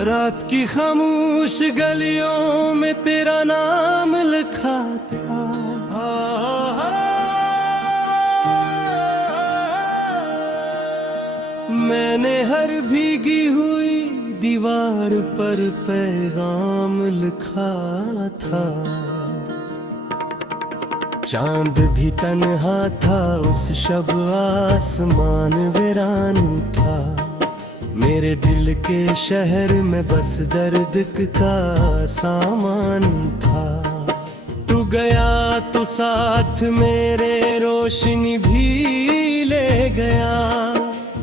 रात की खामोश गलियों में तेरा नाम लिखा था। मैंने हर भीगी हुई दीवार पर पैगाम लिखा था। चांद भी तन्हा था उस शब, आसमान वीरान था। मेरे दिल के शहर में बस दर्द का सामान था। तू गया तो साथ मेरे रोशनी भी ले गया।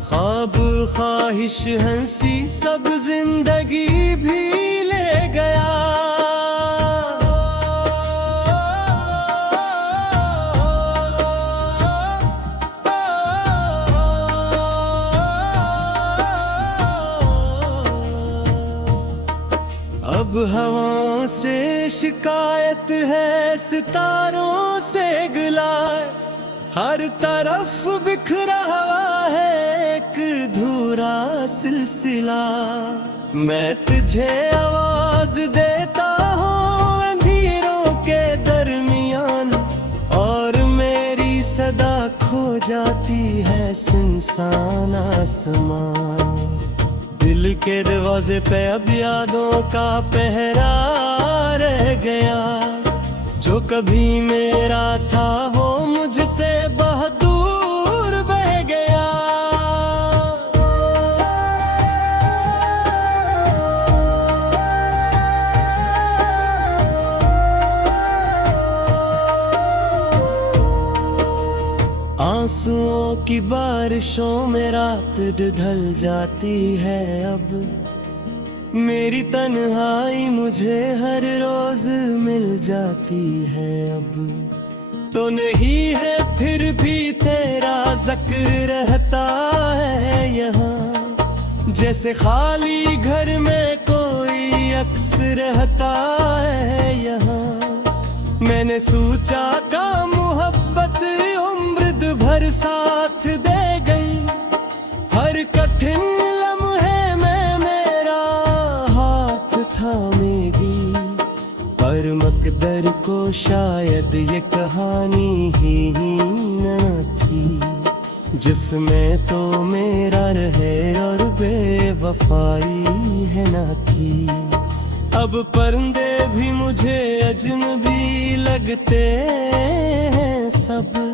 ख्वाब ख्वाहिश हंसी सब जिंदगी भी ले गया। अब हवाओं से शिकायत है, सितारों से गिला। हर तरफ बिखरा हुआ है एक अधूरा सिलसिला। मैं तुझे आवाज देता हूँ अंधेरों के दरमियान, और मेरी सदा खो जाती है सुनसान आसमान। दिल के दरवाजे पे अब यादों का पहरा रह गया। जो कभी मेरा था वो मुझसे बहुत दूर बह गया। आंसुओं की बारिशों में रात ढल जाती है अब। मेरी तन्हाई मुझे हर रोज मिल जाती है अब। तो नहीं है फिर भी तेरा जिक्र रहता है यहाँ। जैसे खाली घर में कोई अक्स रहता है यहाँ। मैंने सोचा का मोहब्बत उम्र भर साथ दे गई। हर कठिन लम्हे में मेरा हाथ थामेगी। पर मकदर को शायद ये कहानी ही न थी, जिसमें तो मेरा रहे और बेवफाई है न थी। अब पर्दे भी मुझे अजनबी लगते हैं सब।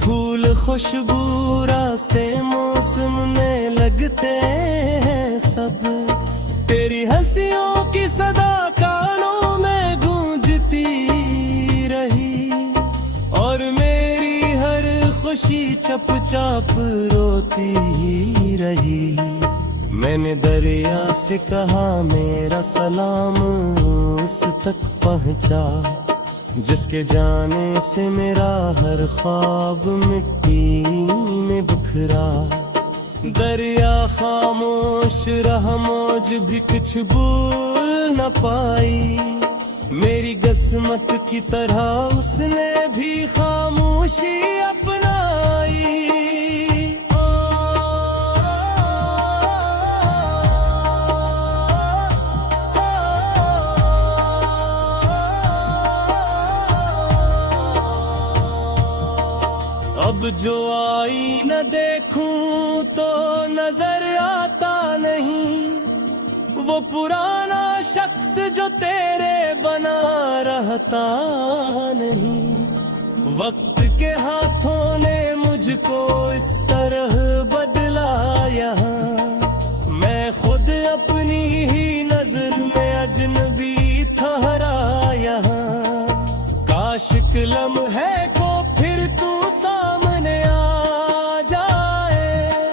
फूल खुशबू रास्ते मौसम में लगते हैं सब। तेरी हंसियों की सदा कानों में गूंजती रही, और मेरी हर खुशी चुपचाप रोती ही रही। मैंने दरिया से कहा मेरा सलाम उस तक पहुंचा, जिसके जाने से मेरा हर ख्वाब मिट्टी में बिखरा। दरिया खामोश रहा, मौज भी कुछ बोल न पाई। मेरी किस्मत की तरह उसने भी खामोशी अपनाई। अब जो आई न देखूं तो नजर आता नहीं। वो पुराना शख्स जो तेरे बना रहता नहीं। वक्त के हाथों ने मुझको इस तरह बदला यहाँ। मैं खुद अपनी ही नजर में अजनबी ठहरा यहाँ। काश एक लम्हे को फिर तू सामने आ जाए।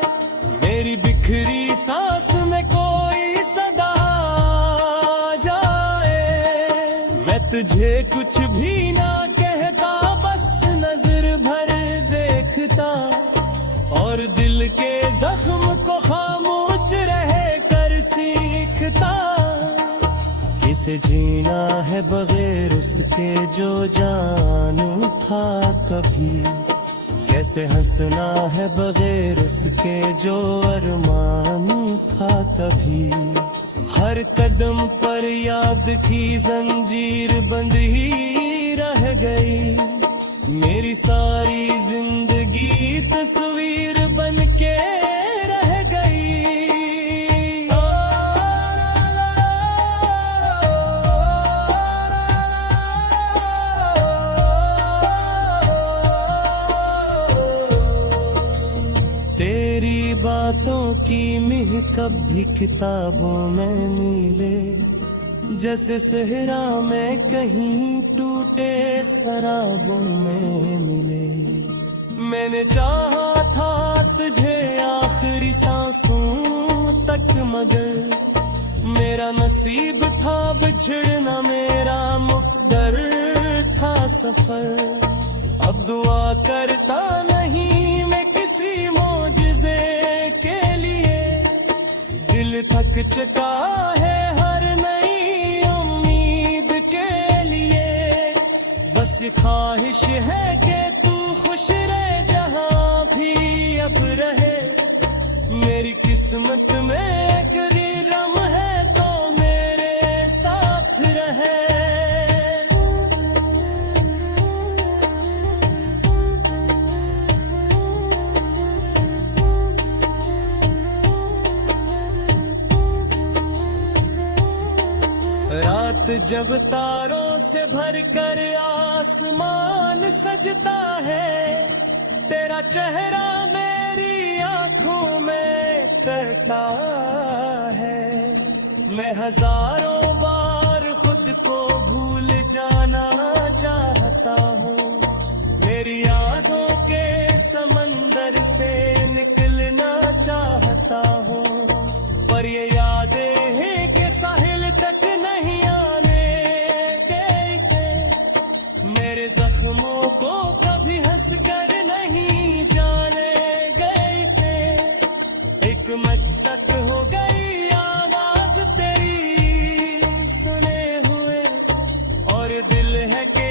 मेरी बिखरी सांस में कोई सदा आ जाए। मैं तुझे कुछ भी ना कहता, बस नजर भर देखता, और दिल के जख्म को खामोश रह कर सीखता। किसे जीना है बगैर उसके जो जानू था कभी। कैसे हंसना है बगैर उसके जो अरमान था कभी। हर कदम पर याद की जंजीर बंद ही रह गई। मेरी सारी जिंदगी तस्वीर बन के रह गई। तेरी बातों की महक भी किताबों में मिले, जैसे सहरा में कहीं टूटे शराबों में मिले। मैंने चाहा था तुझे आखिरी सांसों तक, मगर मेरा नसीब था बिछड़ना, मेरा मुक़द्दर था सफर। अब दुआ करता नहीं मैं किसी मौजिज़े के लिए, दिल थक चुका है हर नई उम्मीद के लिए। बस ख्वाहिश है कि तू खुश रहे जहाँ भी अब रहे। मेरी किस्मत में एक रम है तो मेरे साथ रहे। रात जब तारों से भरकर आसमान सजता है, तेरा चेहरा मेरी आंखों में करता है। मैं हजारों बार खुद को भूल जाना चाहता हूँ, मेरी यादों के समंदर से निकलना चाहता हूँ, पर ये यादें हैं कि साहिल तक नहीं आने देते। मेरे जख्मों को कभी हंस कर नहीं जाने गए थे। एक मत तक हो गई आवाज तेरी सुने हुए, और दिल है कि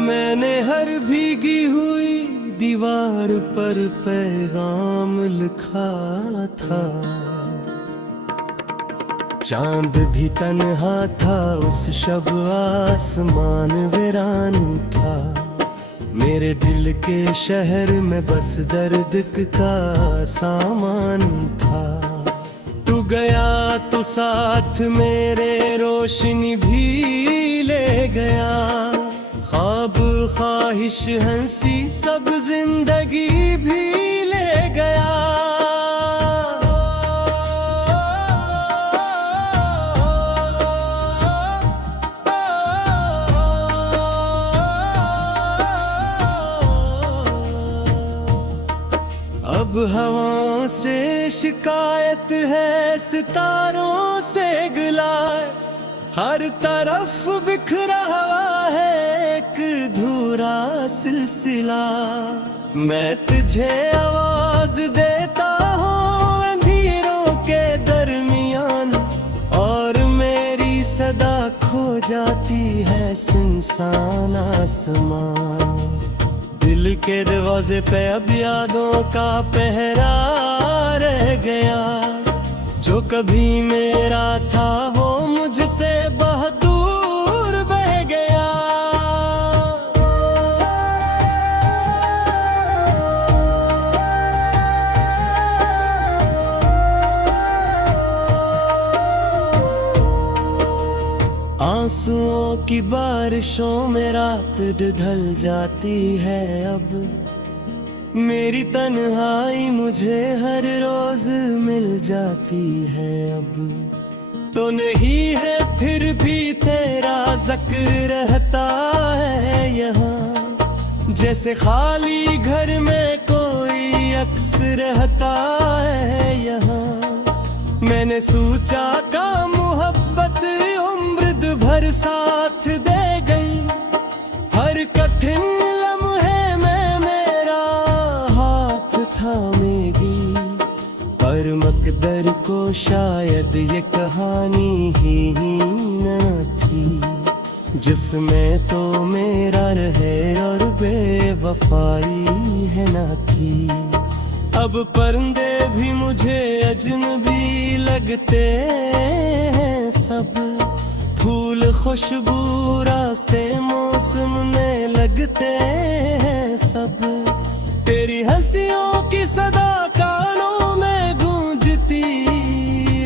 मैंने हर भीगी हुई दीवार पर पैगाम लिखा था। चांद भी तन्हा था उस शब, आसमान वीरान था। मेरे दिल के शहर में बस दर्द का सामान था। तू गया तो साथ मेरे रोशनी भी ले गया, ख्वाब ख्वाहिश हंसी सब जिंदगी भी ले गया। अब हवाओं से शिकायत है, सितारों से गिला, हर तरफ बिखरा हुआ है एक अधूरा सिलसिला। मैं तुझे आवाज देता हूँ अंधेरों के दरमियान, और मेरी सदा खो जाती है सुनसान आसमान। दिल के दरवाजे पे अब यादों का पहरा रह गया, जो कभी मेरा था वो मुझसे बहुत दूर बह गया। आंसुओं की बारिशों में रात ढल जाती है अब, मेरी तन्हाई मुझे हर रोज मिल जाती है अब। तो नहीं है फिर भी तेरा जिक्र रहता है यहाँ, जैसे खाली घर में कोई अक्स रहता है यहाँ। मैंने सोचा का मोहब्बत उम्र भर साथ दे गई, हर कठिन लम्हे में मेरा हाथ थामेगी। पर मकदर को शायद ये कहानी ही न थी, जिसमें तो मेरा रहे और बेवफाई है ना थी। अब परिंदे भी मुझे अजनबी लगते हैं सब, फूल खुशबू रास्ते मौसम में लगते हैं सब। तेरी हंसियों की सदा कानों में गूंजती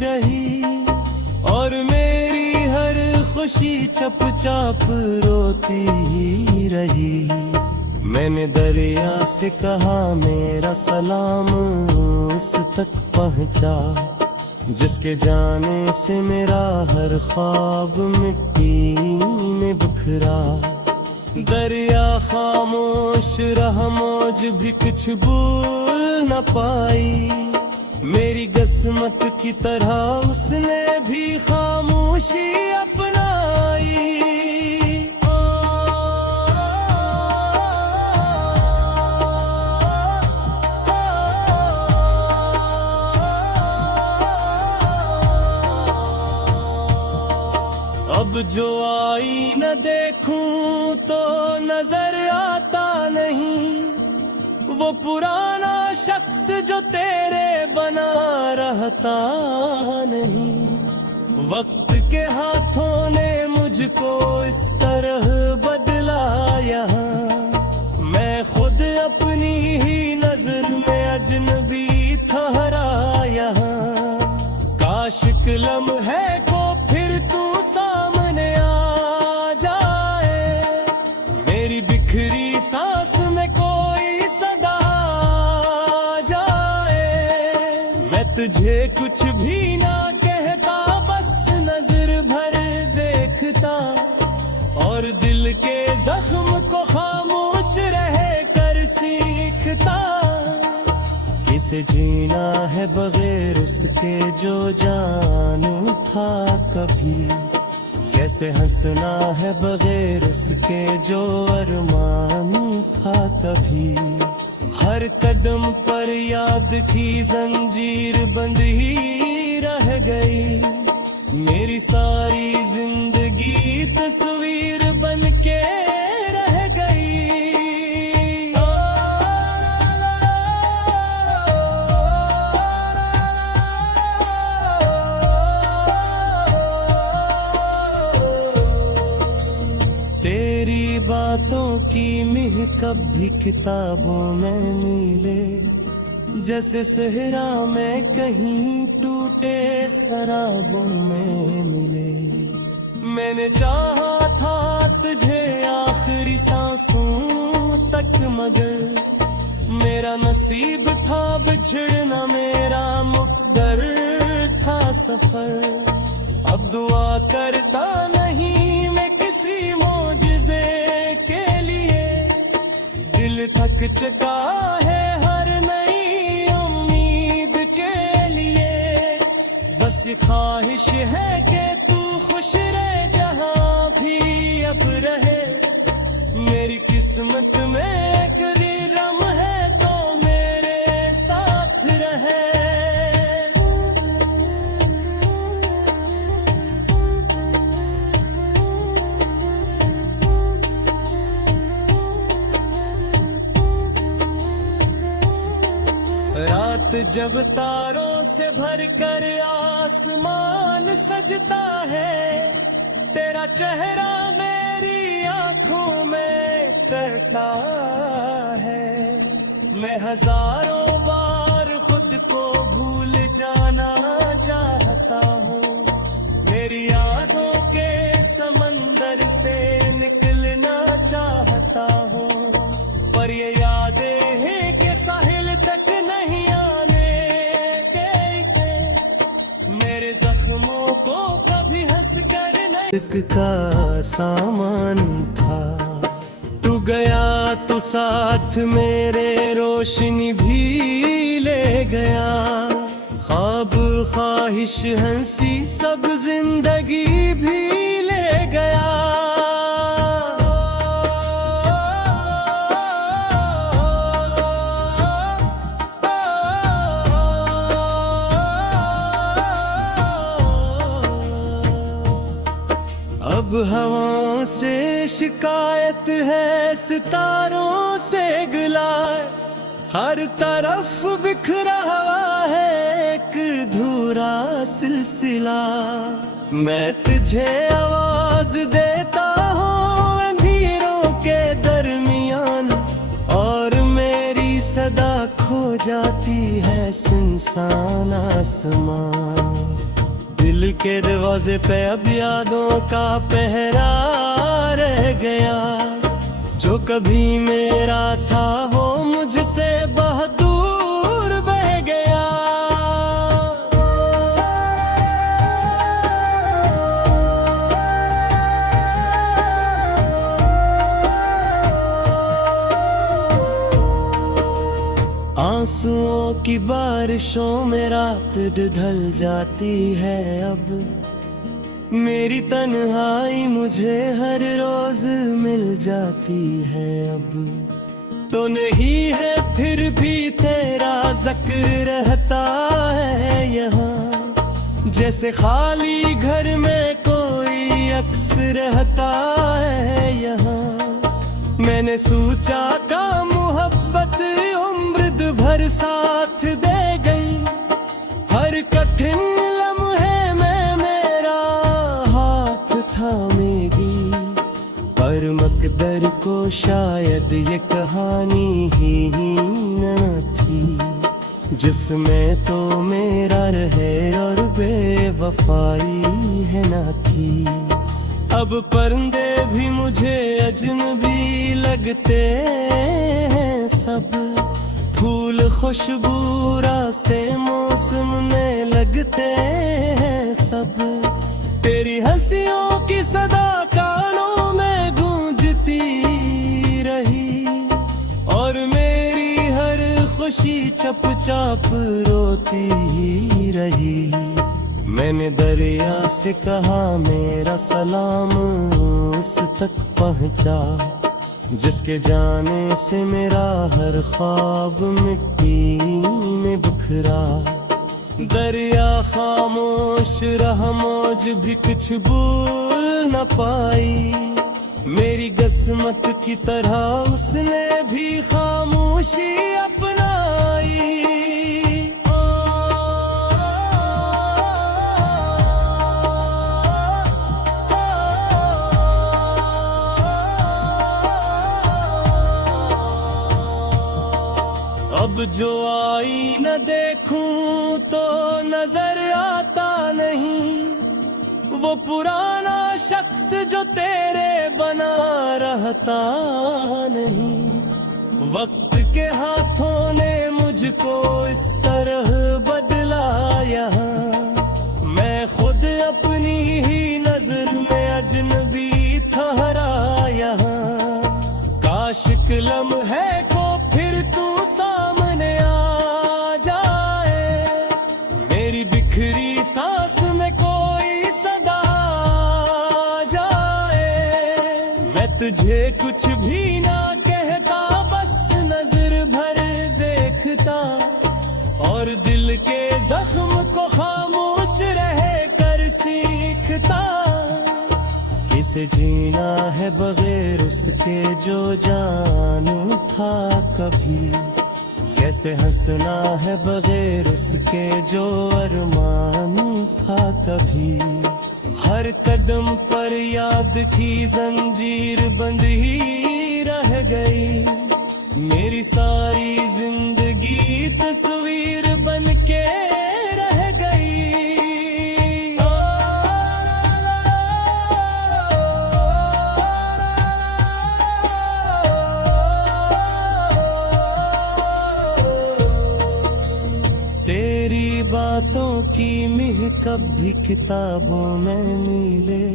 रही, और मेरी हर खुशी चुपचाप रोती रही। मैंने दरिया से कहा मेरा सलाम उस तक पहुंचा, जिसके जाने से मेरा हर ख्वाब मिट्टी में बिखरा। दरिया खामोश रहा, मौज भी कुछ बोल न पाई। मेरी किस्मत की तरह उसने भी खामोशी अपनाई। अब जो आई न देखूं तो नजर आता नहीं, वो पुराना शख्स जो तेरे बना रहता नहीं। वक्त के हाथों ने मुझको इस तरह बदला यहाँ, मैं खुद अपनी ही नजर में अजनबी ठहरा यहाँ। काश एक लम्हे को फिर तू सामने आ जाए, मेरी बिखरी सांस में कोई सदा आ जाए। मैं तुझे कुछ भी ना कहता, बस नजर भर देखता, और दिल के जख्म को खामोश रह कर सीखता। किसे जीना है बगैर उसके जो जानू था कभी, कैसे हंसना है बगैर उसके जो अरमान था कभी। हर कदम पर याद की जंजीर बंद ही रह गई, मेरी सारी जिंदगी तस्वीर बन के रह गई। तेरी बातों की महक भी किताबों में मिले, जैसे सहरा में कहीं टूटे शराबों में मिले। मैंने चाहा था तुझे आखिरी सांसों तक, मगर मेरा नसीब था बिछड़ना, मेरा मुक़द्दर था सफर। अब दुआ करता नहीं मैं किसी मौजिज़े के लिए, दिल थक चुका है हर नई उम्मीद के लिए। बस ख्वाहिश है कि तू खुश रहे जहाँ भी अब रहे, मेरी किस्मत में एक रम है तो मेरे साथ रहे। रात जब तारों से भरकर आसमान सजता है, तेरा चेहरा मेरी आंखों में तरता है। मैं हजारों बार खुद को भूल जाना चाहता हूँ, मेरी यादों के समंदर से निकलना चाहता हूँ। पर ये यादें हैं कि साहिल तक नहीं आने देते, मेरे जख्मों को कभी हंस कर नहीं। का सामान था तू गया तो साथ मेरे रोशनी भी ले गया। ख्वाब ख्वाहिश हंसी सब जिंदगी भी ले गया। अब हवाओं से शिकायत है, सितारों से गिला, हर तरफ बिखरा हुआ है एक अधूरा सिलसिला। मैं तुझे आवाज देता हूँ अंधेरों के दरमियान, और मेरी सदा खो जाती है सुनसान आसमां। दिल के दरवाजे पे अब यादों का पहरा रह गया, जो कभी मेरा था वो मुझसे बहुत दूर बह गया। आंसुओं की बारिशों में रात ढल जाती है अब, मेरी तन्हाई मुझे हर रोज मिल जाती है अब। तो नहीं है फिर भी तेरा जिक्र रहता है यहाँ, जैसे खाली घर में कोई अक्स रहता है यहाँ। मैंने सोचा का मोहब्बत उम्र भर साथ दे गई, हर कठिन लम्हे में मेरा हाथ थामेगी। पर मकदर को शायद ये कहानी ही न थी, जिसमें तो मेरा रहे और बेवफाई है ना थी। अब पर्दे भी मुझे अजनबी लगते हैं सब, फूल खुशबू रास्ते मौसम में लगते हैं सब। तेरी हंसियों की सदा कानों में गूंजती रही, और मेरी हर खुशी चुपचाप रोती ही रही। मैंने दरिया से कहा मेरा सलाम उस तक पहुंचा, जिसके जाने से मेरा हर ख्वाब मिट्टी में बिखरा। दरिया खामोश रहा, मौज भी कुछ बोल न पाई। मेरी किस्मत की तरह उसने भी खामोशी अपनाई। अब जो आई न देखूं तो नजर आता नहीं, वो पुराना शख्स जो तेरे बना रहता नहीं। वक्त के हाथों ने मुझको इस तरह बदला यहाँ, मैं खुद अपनी ही नजर में अजनबी ठहरा यहाँ। काश लम्हे को फिर तू सामने आ जाए, मेरी बिखरी सांस में कोई सदा आ जाए। मैं तुझे कुछ भी ना कहता, बस नजर भर देखता, और दिल के जख्म को खामोश रह कर सीखता। किसे जीना है बगैर उसके जो जानू था कभी, कैसे हंसना है बगैर उसके जो अरमान था कभी। हर कदम पर याद की जंजीर बंद ही रह गई, मेरी सारी जिंदगी तस्वीर बन के रह गई। तेरी बातों की महक भी किताबों में मिले,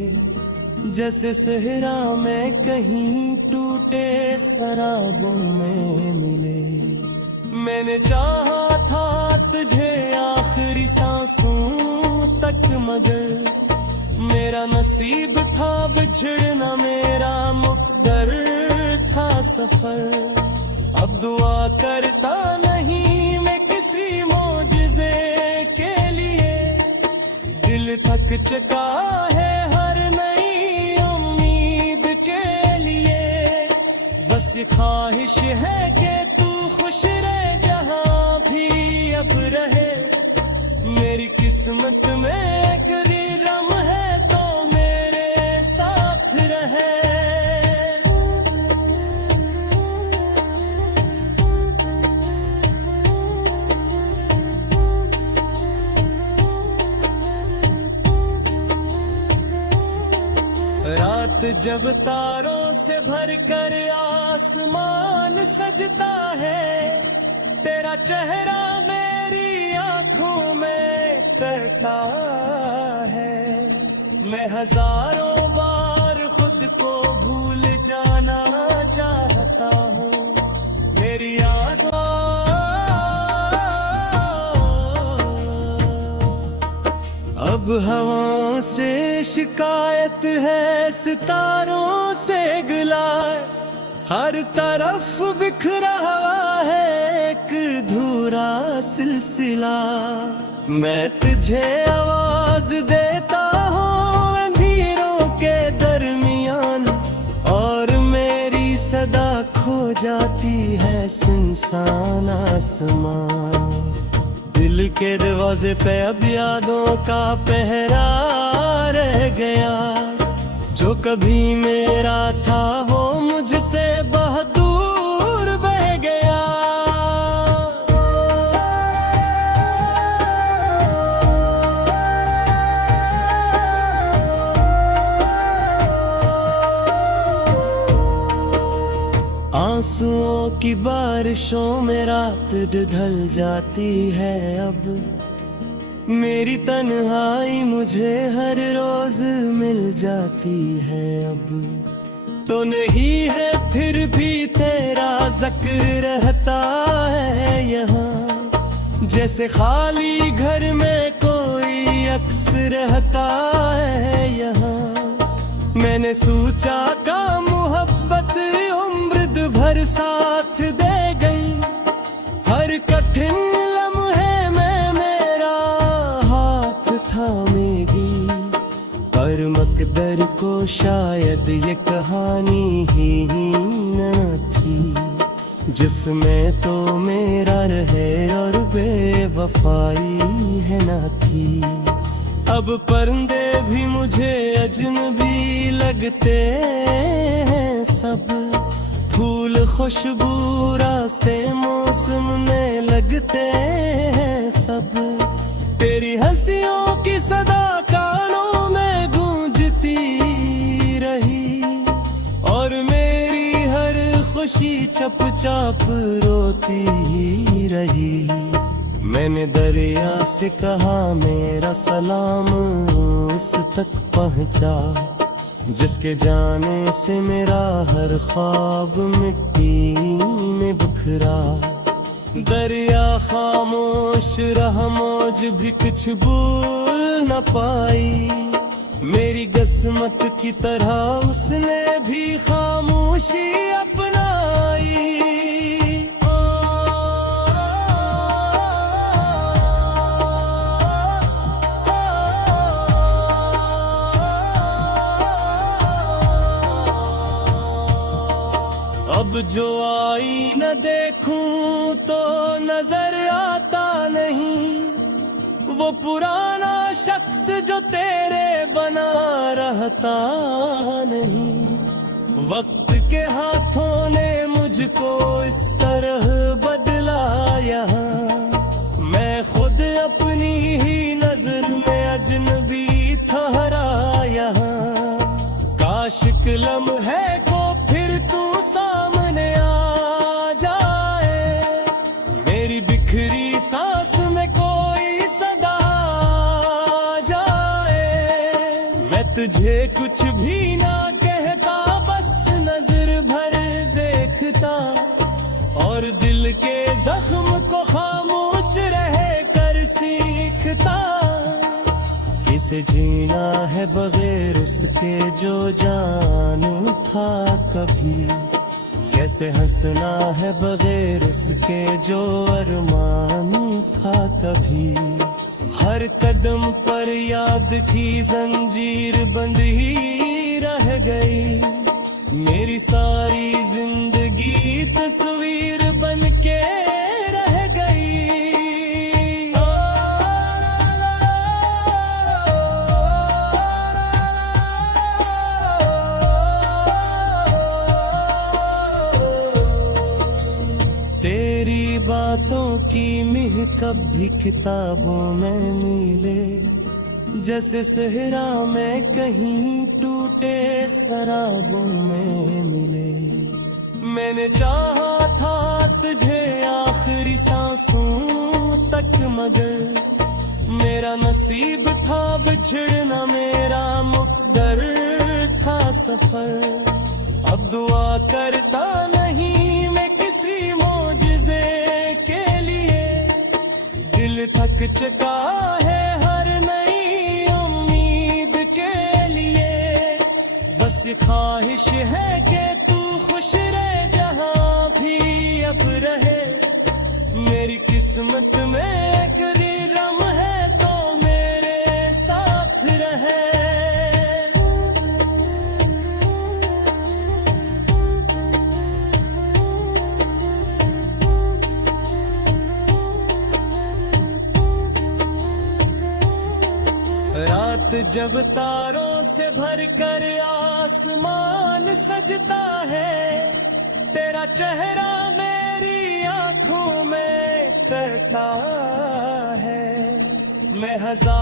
जैसे सहरा में कहीं टूटे शराबों में मिले। मैंने चाहा था तुझे आखिरी सांसों तक, मगर मेरा नसीब था बिछड़ना, मेरा मुक़द्दर था सफर। अब दुआ करता नहीं मैं किसी मौजज़े के लिए, दिल थक चुका है हर नई उम्मीद के लिए। बस ख्वाहिश है कि तू खुश रहे जहाँ भी अब रहे। मेरी किस्मत में एक रम है तो मेरे साथ रहे। रात जब तारों से भरकर आसमान सजता है, तेरा चेहरा मेरी आंखों में टरता है। मैं हजारों बार खुद को भूल जाना चाहता हूँ, मेरी यादों अब हवाओं से शिकायत है, सितारों से गिला। हर तरफ बिखरा हुआ है एक अधूरा सिलसिला। मैं तुझे आवाज देता हूँ अंधेरों के दरमियान, और मेरी सदा खो जाती है सुनसान आसमान। दिल के दरवाजे पे अब यादों का पहरा रह गया, जो कभी मेरा था वो मुझसे बहुत दूर बह गया। आंसुओं की बारिशों में रात ढल जाती है अब, मेरी तन्हाई मुझे हर रोज मिल जाती है अब। तो नहीं है फिर भी तेरा जिक्र रहता है यहाँ, जैसे खाली घर में कोई अक्स रहता है यहाँ। मैंने सोचा का मोहब्बत उम्र भर साथ दे गई, हर कठिन लम्हे में मेरा हाथ थामेगी। पर मकदर को शायद ये कहानी ही न थी, जिसमें तो मेरा रहे और बेवफाई है ना थी। अब पर्दे भी मुझे अजनबी लगते हैं सब, फूल खुशबू रास्ते मौसम में लगते हैं सब। तेरी हंसियों की सदा कानों में गूंजती रही, और मेरी हर खुशी चप चाप रोती ही रही। मैंने दरिया से कहा मेरा सलाम उस तक पहुंचा, जिसके जाने से मेरा हर ख्वाब मिट्टी में बिखरा। दरिया खामोश रहा, मौज भी कुछ बोल न पाई। मेरी किस्मत की तरह उसने भी खामोशी अपनाई। अब जो आई न देखूं तो नजर आता नहीं, वो पुराना शख्स जो तेरे बना रहता नहीं। वक्त के हाथों ने मुझको इस तरह बदला यहाँ, मैं खुद अपनी ही नजर में अजनबी ठहरा यहाँ। काश लम्हे को फिर तू सामने आ जाए, मेरी बिखरी सांस में कोई सदा आ जाए। मैं तुझे कुछ भी ना कहता, बस नजर भर देखता, और दिल के जख्म को खामोश रह कर सीखता। किसे जीना है बगैर उसके जो जानू था कभी, कैसे हंसना है बगैर उसके जो अरमान था कभी। हर कदम पर याद की जंजीर बंद ही रह गई, मेरी सारी जिंदगी तस्वीर बन के बातों की महकब भी किताबों में मिले, जैसे सहरा में कहीं टूटे शराबों में मिले। मैंने चाहा था तुझे आखिरी सांसों तक, मगर मेरा नसीब था बिछड़ना, मेरा मुक़द्दर था सफर। अब दुआ करता नहीं मैं किसी मौजिज़े के लिए, दिल थक चुका है हर नई उम्मीद के लिए। बस ख्वाहिश है कि तू खुश रहे जहाँ भी अब रहे, मेरी किस्मत में एक रम है तो मेरे साथ रहे। रात जब तारों से भरकर आसमान सजता है, तेरा चेहरा मेरी आंखों में करता है। मैं हजार